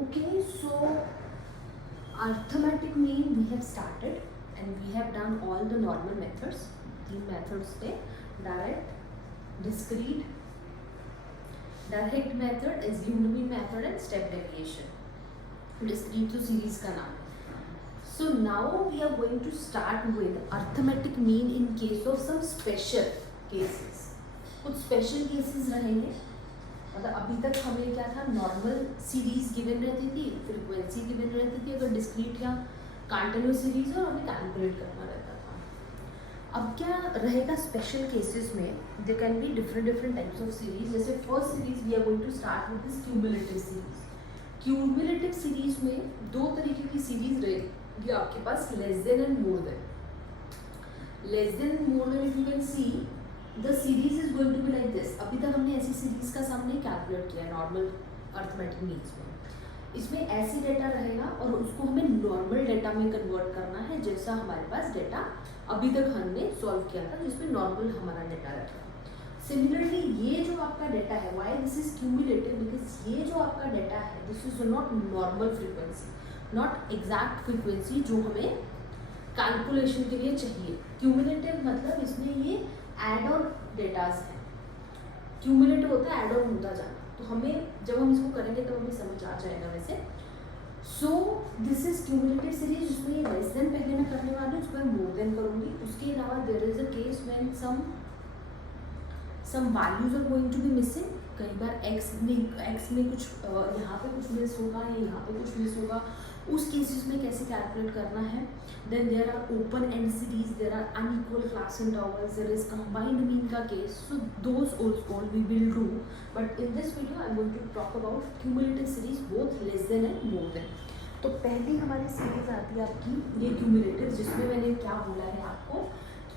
Okay, so arithmetic mean we have started and we have done all the normal methods. तीन methods थे, direct, discrete, direct method, assumed mean method and step deviation. Discrete तो series का नाम है. So now we are going to start with arithmetic mean in case of some special cases. कुछ special cases रहेंगे. मतलब अभी तक हमें क्या था, नॉर्मल सीरीज गिवन रहती थी, फ्रीक्वेंसी गिवन रहती थी, अगर डिस्क्रीट या कंटिन्यूस सीरीज और हमें कैलकुलेट करना रहता था. अब क्या रहेगा स्पेशल केसेस में, they can be different types of series. जैसे first series we are going to start with this cumulative series. Cumulative series में दो तरीके की सीरीज रहेगी आपके पास, less than and more than. Less than and more than if you can see the series is going to be like this. अभी तक हमने ऐसी सीरीज का सम नहीं कैलकुलेट किया है नॉर्मल अर्थमेटिक मीन्स में. इसमें ऐसी डेटा रहेगा और उसको हमें नॉर्मल डेटा में कन्वर्ट करना है, जैसा हमारे पास डेटा अभी तक हमने सॉल्व किया था, जिसमें नॉर्मल हमारा डेटा रहता है. सिमिलरली ये जो आपका डेटा है, why this is cumulative, because ये जो आपका डेटा है this is not normal frequency, not exact frequency जो हमें कैलकुलेशन के लिए चाहिए. क्यूमुलेटिव मतलब इसमें ये एड ऑन डेटाज है. क्यूमुलेटिव होता है एड ऑन होता जाना, तो हमें जब हम इसको करेंगे तो हमें समझ आ जाएगा वैसे. सो दिस इज क्यूमुलेटिव सीरीज, जिसमें ये लेस देन पहले मैं करने वाली हूँ, उसको मैं मोर देन करूँगी. उसके अलावा there is a case when some values are going to be missing. कई बार एक्स में कुछ यहाँ पे कुछ मिस होगा या यहाँ पे कुछ मिस होगा. उस केसेस में कैसे कैलकुलेट करना है. Then there are open end series, there are unequal class intervals, there is combined mean का case. So those all we will do, but in this video I am going to talk about cumulative series both less than and more than. तो पहली हमारी series आती है आपकी ये cumulative, जिसमें मैंने क्या बोला है आपको,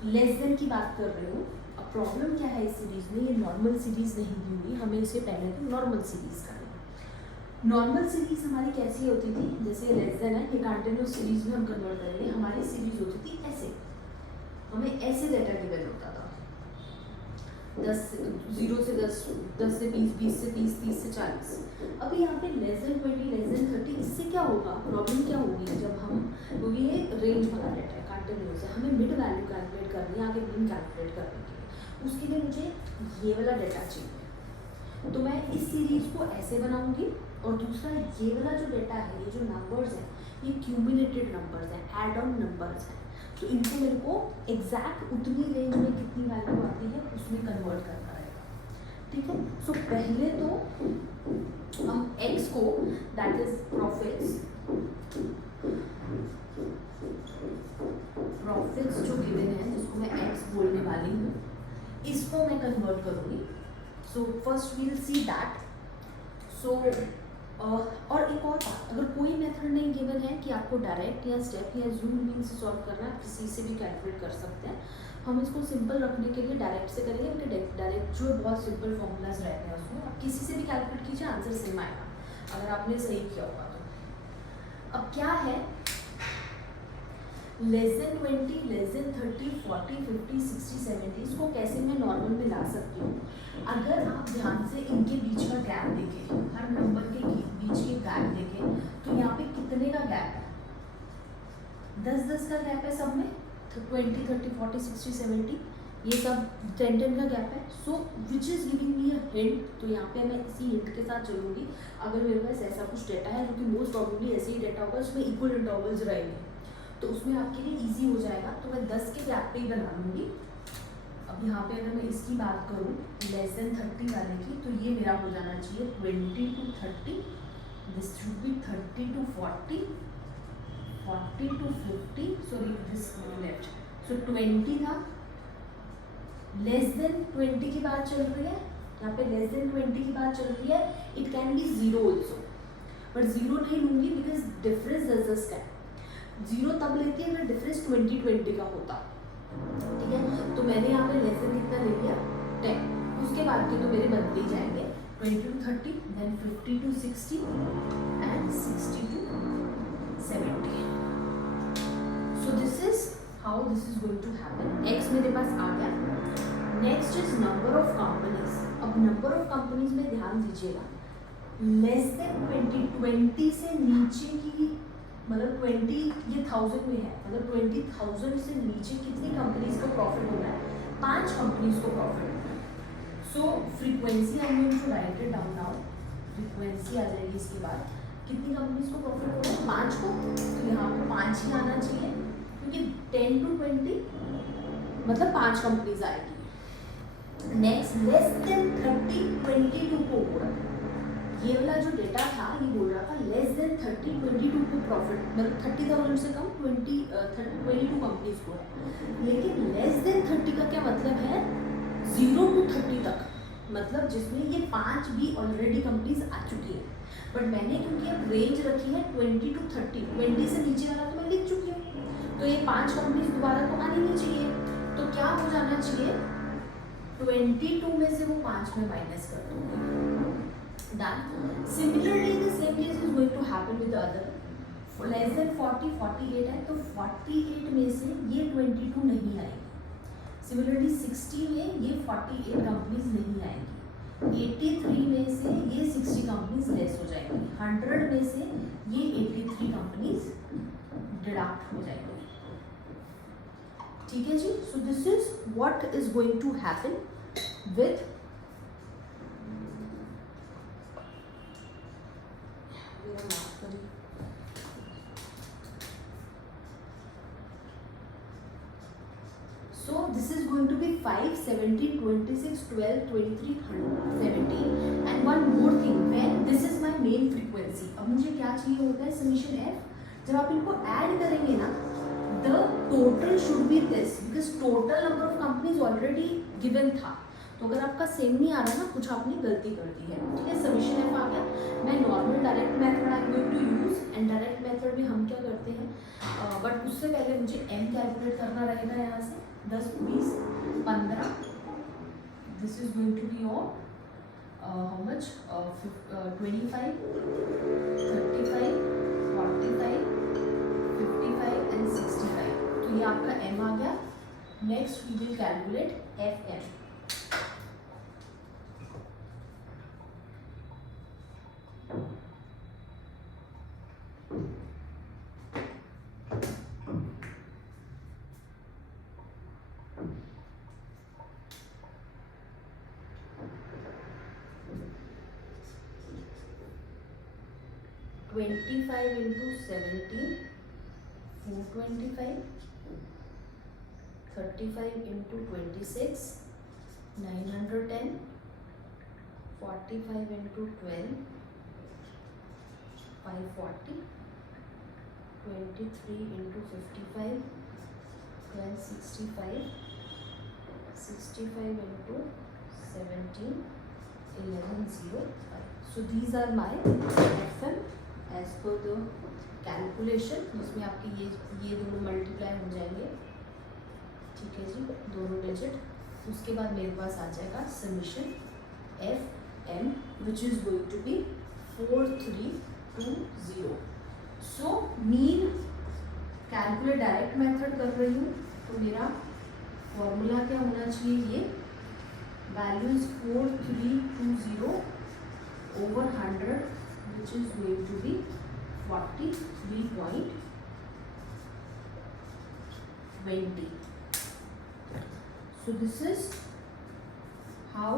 लेस देन की बात कर रही हूँ. अब प्रॉब्लम क्या है इस सीरीज में, ये नॉर्मल सीरीज नहीं दी हुई, हमें इसे पहले तो नॉर्मल सीरीज करनी. नॉर्मल सीरीज हमारी कैसी होती थी, जैसे लेस देन है, ये कंटिन्यूस सीरीज में हम कन्वर्ट करेंगे. हमारी सीरीज होती थी ऐसे, हमें ऐसे डेटा गिवन होता था, 0 से 10, 10 से 20, 20 से 30, 30 से 40. अभी यहाँ पे लेस देन 20, लेस देन 30, इससे क्या होगा, प्रॉब्लम क्या होगी जब हम, क्योंकि ये रेंज वाला डेटा है, कंटिन्यूस है, हमें मिड वैल्यू कैलकुलेट करनी है, आगे मीन कैलकुलेट करने के लिए. उसके लिए मुझे ये वाला डेटा चाहिए, तो मैं इस सीरीज को ऐसे बनाऊंगी. और दूसरा ये वाला जो डेटा है, ये जो नंबर्स हैं, ये क्यूमुलेटेड नंबर्स हैं, एड ऑन नंबर्स हैं. तो इनको मेरे को एग्जैक्ट उतनी रेंज में कितनी वैल्यू आती है उसमें कन्वर्ट करना रहेगा. ठीक है. सो पहले तो हम x को, दैट इज प्रॉफिट्स जो गिवन है, जिसको मैं x बोलने वाली हूँ, इसको मैं कन्वर्ट करूँगी. So first we will see that. So और एक और बात, अगर कोई मेथड नहीं गिवन है कि आपको डायरेक्ट या स्टेप या जूम मीन से सॉल्व करना है, किसी से भी कैलकुलेट कर सकते हैं. हम इसको सिंपल रखने के लिए डायरेक्ट से करेंगे, क्योंकि डायरेक्ट जो बहुत सिंपल फॉर्मूलाज रहते हैं उसमें आप किसी से भी कैलकुलेट कीजिए, आंसर सेम आएगा अगर आपने सही किया होगा तो. अब क्या है, लेस देन 20, लेस देन 30, 40, 50, 60, 70, इसको कैसे मैं नॉर्मल में ला सकती हूँ. अगर आप ध्यान से इनके बीच का गैप देखें, हर नंबर के बीच के गैप देखें, तो यहाँ पे कितने का गैप है, 10-10 का गैप है सब में. 20, 30, 40, 60, 70, ये सब 10-10 का गैप है. So which is giving me a hint. तो यहाँ पे मैं इसी हिंट के साथ चलूँगी. अगर मेरे पास ऐसा कुछ डेटा है, जो कि मोस्ट प्रॉब्लली ऐसे ही डेटा होगा, उसमें इक्वल इंटरवल्स रहेंगे, तो उसमें आपके लिए इजी हो जाएगा. तो मैं 10 के गैप पे ही बना लूँगी. अब यहाँ पे अगर मैं इसकी बात करूँ लेस देन 30 वाले की, तो ये मेरा हो जाना चाहिए 20 to 30, this should be 30 to 40, 40 to 50, sorry this left. So 20 था, लेस देन 20 की बात चल रही है, यहाँ पे लेस देन 20 की बात चल रही है. It can be 0 also, but 0 नहीं लूँगी बिकॉज डिफरेंस 10-10 का है. 0 तब लेती है अगर डिफरेंस 20-20 का होता. ठीक है. तो मैंने यहाँ पे लेस देन कितना ले लिया, 10. उसके बाद के तो मेरे बनते ही जाएंगे 20 to 30, then 50 to 60 and 60 to 70. So this is how this is going to happen. x मेरे पास आ गया. Next is number of companies. अब नंबर ऑफ कंपनीज में ध्यान दीजिएगा, लेस देन 20 से नीचे की, मतलब 20 ये 1000 में है, मतलब 20,000 से नीचे कितनी कंपनीज को प्रॉफिट होना है? 5 कंपनीज को प्रॉफिट होना है. So frequency I am going to write it down now. Frequency आ जाएगी इसके बाद. कितनी कंपनीज को प्रॉफिट होना है? 5 को. तो यहाँ पे 5 ही आना चाहिए, क्योंकि 10 to 20 मतलब 5 कंपनीज आएगी. नेक्स्ट, लेस देन 30 22 को हो रहा है. ये वाला जो डेटा था ये बोल रहा था लेस देन 30 22 को प्रॉफिट, मतलब 30,000 से कम 22 कंपनीज को है. लेकिन लेस देन 30 का क्या मतलब है? 0 to 30 तक, मतलब जिसमें ये 5 भी ऑलरेडी कंपनीज आ चुकी है. बट मैंने क्योंकि अब रेंज रखी है 20 to 30, 20 से नीचे वाला तो मैं लिख चुकी हूँ, तो ये 5 कंपनीज दोबारा तो आनी नहीं चाहिए. तो क्या हो जाना चाहिए? 22 में से वो 5 में माइनस कर दूंगी. Done. Similarly, the same case is going to happen with the other. For less than 40, 48 है, तो 48 में से ये 22 नहीं आएगी. Similarly, 60 में ये 48 कंपनीज नहीं आएंगी. 83 में से ये 60 कंपनीज लेस हो जाएंगी. 100 में से ये 83 कंपनीज डिडक्ट हो जाएंगी. ठीक है जी. So this is what is going to happen with So this is going to be 5, 17, 26, 12, 23, 17 and one more thing, when this is my main frequency. अब मुझे क्या चाहिए होता है? Summation f. जब आप इनको ऐड करेंगे ना, the total should be this, because total number of companies already given था. तो अगर आपका सेम नहीं आ रहा ना, कुछ आपने गलती कर दी है. ठीक है, समीशन f आ गया. मैं normal direct method I am going to use, and direct method में हम क्या करते हैं, बट उससे पहले मुझे m कैलकुलेट करना रहेगा. यहाँ से 10, 20, 15. This is going to be on how much? 25, 35, 45, 55 and 65. तो ये आपका m आ गया. Next we will calculate fm. (25 into 17, 425, 35 into 26, 910, 45 into 12, 540, 23 into 55, 1265, 65 into 17, 1105. So these are my FM as per the calculation, जिसमें आपके ये दोनों मल्टीप्लाई हो जाएंगे. ठीक है जी, दोनों डिजिट. उसके बाद मेरे पास आ जाएगा summation FM which is going to be 4320. So mean calculate direct method कर रही हूँ, तो मेरा फॉर्मूला क्या होना चाहिए? ये value is 4320 over 100 which is going to be 43.20. So this is how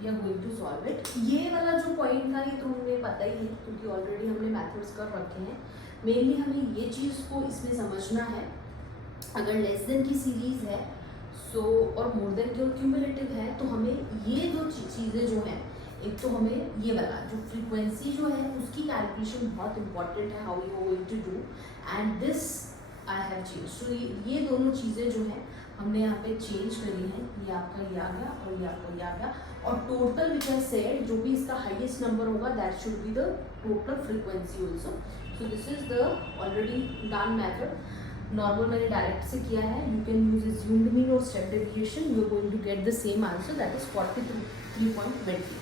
we are going to solve it. ये वाला जो पॉइंट था ये तो हमें पता ही है, क्योंकि ऑलरेडी हमने मेथड्स कर रखे हैं. मेनली हमें ये चीज़ को इसमें समझना है. अगर लेस देन की सीरीज है सो और मोर देन की और क्यूमुलेटिव है, तो हमें ये दो चीज़ें जो हैं, एक तो हमें ये वाला जो फ्रीक्वेंसी जो है उसकी कैलकुलेशन बहुत इंपॉर्टेंट है, how you are going to do, and this I have change. So ये दोनों चीज़ें जो हैं हमने यहाँ पे चेंज करी हैं. ये आपका ये आ गया और ये आपका ये आ गया, और टोटल विच आई सेड जो भी इसका हाईएस्ट नंबर होगा that should be the total frequency also. So this is the already done method. Normal मैंने डायरेक्ट से किया है. You can use assumed mean or step deviation. You are going to get the same answer, that is 43.20.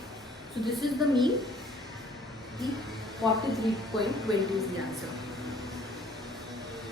So this is the mean. The 43.20 is the answer.